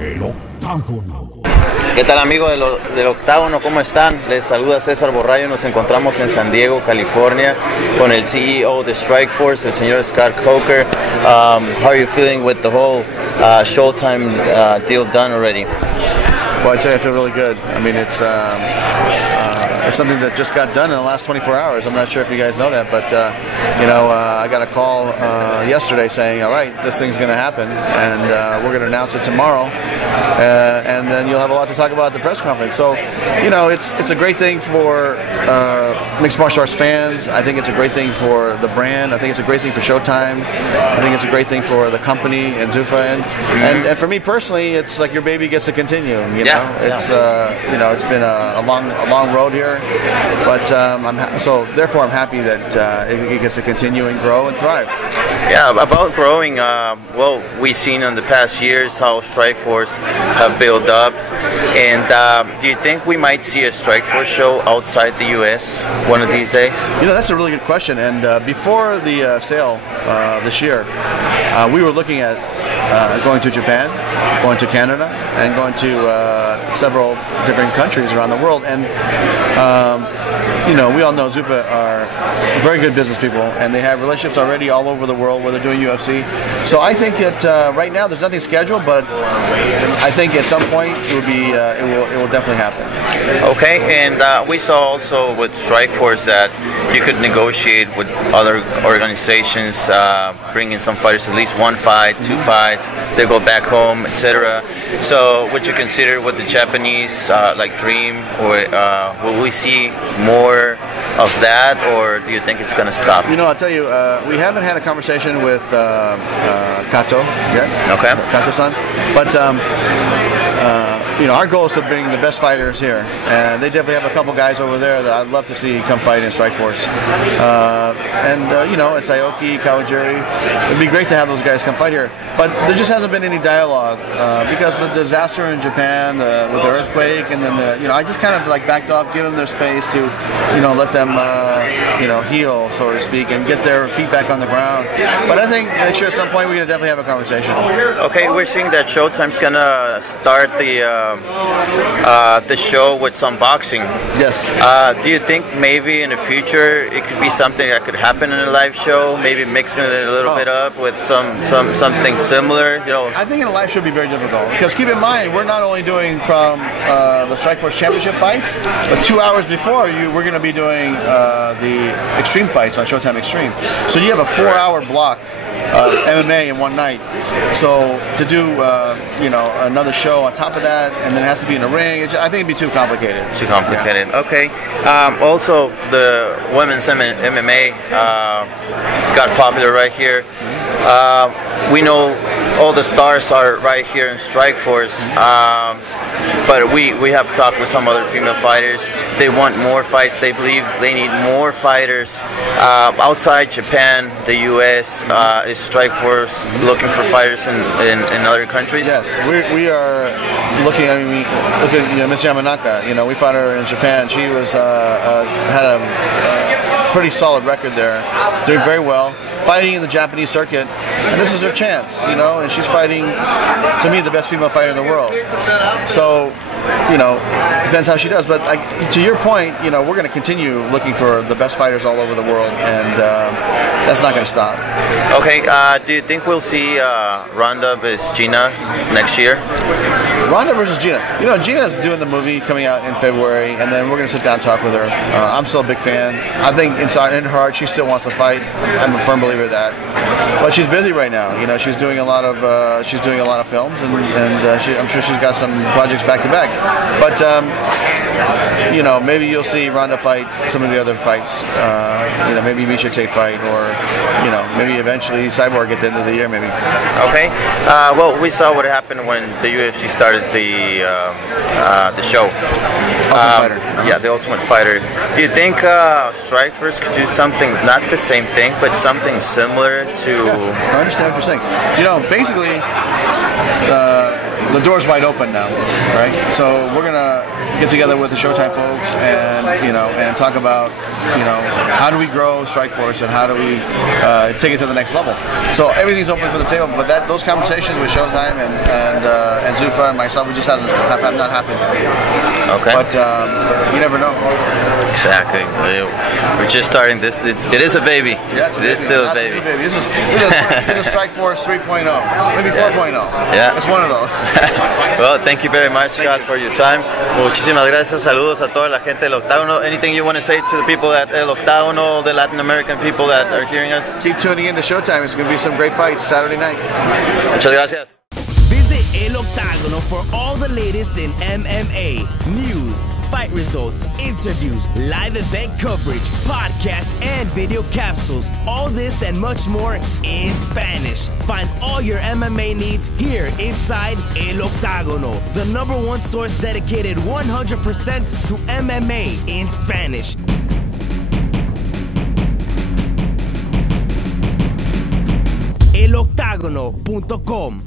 El octágono. ¿Qué tal, amigos del octágono? ¿Cómo están? Les saluda César Borrayo. Nos encontramos en San Diego, California, con el CEO de Strikeforce, el señor Scott Coker. How are you feeling with the whole Showtime deal done already? Well, I'd say I feel really good. I mean, it's something that just got done in the last 24 hours. I'm not sure if you guys know that, but I got a call yesterday saying, all right, this thing's going to happen, and we're going to announce it tomorrow, and then you'll have a lot to talk about at the press conference. So, it's a great thing for mixed martial arts fans. I think it's a great thing for the brand. I think it's a great thing for Showtime. I think it's a great thing for the company and Zuffa, and for me personally, it's like your baby gets to continue. It's been a long road here, but therefore I'm happy that it gets to continue and grow and thrive. Yeah, about growing, we've seen in the past years how Strikeforce have built up, and do you think we might see a Strikeforce show outside the U.S. one of these days? That's a really good question, and before the sale this year, we were looking at going to Japan, going to Canada, and going to several different countries around the world. And we all know Zuffa are very good business people, and they have relationships already all over the world where they're doing UFC. So I think that right now there's nothing scheduled, but I think at some point it will definitely happen. Okay, and we saw also with Strikeforce that you could negotiate with other organizations, bring in some fighters, at least one fight, two fights, they go back home, etc. So would you consider with the Japanese like Dream, or will we see more of that, or do you think it's going to stop? I'll tell you, we haven't had a conversation with Kato yet. Okay. Kato-san, but our goal is to bring the best fighters here, and they definitely have a couple guys over there that I'd love to see come fight in Strikeforce. It's Aoki, Kawajiri. It'd be great to have those guys come fight here, but there just hasn't been any dialogue because of the disaster in Japan with the earthquake, and then I just kind of like backed off, give them their space to let them heal, so to speak, and get their feet back on the ground. But I think next year at some point we're gonna definitely have a conversation. Okay, we're seeing that Showtime's gonna start the show with some boxing. Yes. Do you think maybe in the future it could be something that could happen in a live show? Maybe mixing it a little bit up with something similar. I think in a live show would be very difficult because keep in mind we're not only doing from the Strikeforce Championship fights, but 2 hours before we're going to be doing the Extreme fights on Showtime Extreme. So you have a 4-hour block of MMA in one night. So to do another show on top of that, and then it has to be in a ring, I think it'd be too complicated. Too complicated. Yeah. Okay. Also, the women's MMA got popular right here. We know all the stars are right here in Strikeforce, but we have talked with some other female fighters. They want more fights. They believe they need more fighters outside Japan, the U.S. Is Strikeforce looking for fighters in other countries? Yes, we are looking. I mean, look at Miss Yamanaka. We fought her in Japan. She was had a pretty solid record there, doing very well, fighting in the Japanese circuit, and this is her chance, and she's fighting, to me, the best female fighter in the world. So, depends how she does, but to your point, we're going to continue looking for the best fighters all over the world, and that's not going to stop. Okay, do you think we'll see Ronda vs. Gina next year? Ronda versus Gina. Gina's doing the movie coming out in February, and then we're going to sit down and talk with her. I'm still a big fan. I think in her heart, she still wants to fight. I'm a firm believer of that. But she's busy right now. She's doing a lot of films, and I'm sure she's got some projects back to back. But maybe you'll see Ronda fight some of the other fights. Maybe Misha Tate fight, or maybe eventually Cyborg at the end of the year, maybe. Okay. We saw what happened when the UFC started the show. Fighter. Yeah, the Ultimate Fighter. Do you think Strikeforce could do something, not the same thing, but something similar to? Yeah, I understand what you're saying. Basically, the door's wide open now, right? So we're gonna get together with the Showtime folks and talk about how do we grow Strikeforce and how do we take it to the next level? So everything's open for the table, but those conversations with Showtime and Zuffa and myself, we just have not happened. Okay. But you never know. Exactly. We're just starting this. It is a baby. Yeah, it is still a baby. This is Strikeforce 3.0, maybe 4.0. Yeah. It's one of those. Well, thank you very much, Scott, for your time. Muchísimas gracias. Saludos a toda la gente del Octágono. Anything you want to say to the people at El Octágono, the Latin American people that are hearing us? Keep tuning in to Showtime. It's going to be some great fights Saturday night. Muchas gracias. Visit El Octágono for all the latest in MMA, news, fight results, interviews, live event coverage, podcast, and video capsules. All this and much more in Spanish. Find all your MMA needs here inside El Octágono, the #1 source dedicated 100% to MMA in Spanish. eloctagono.com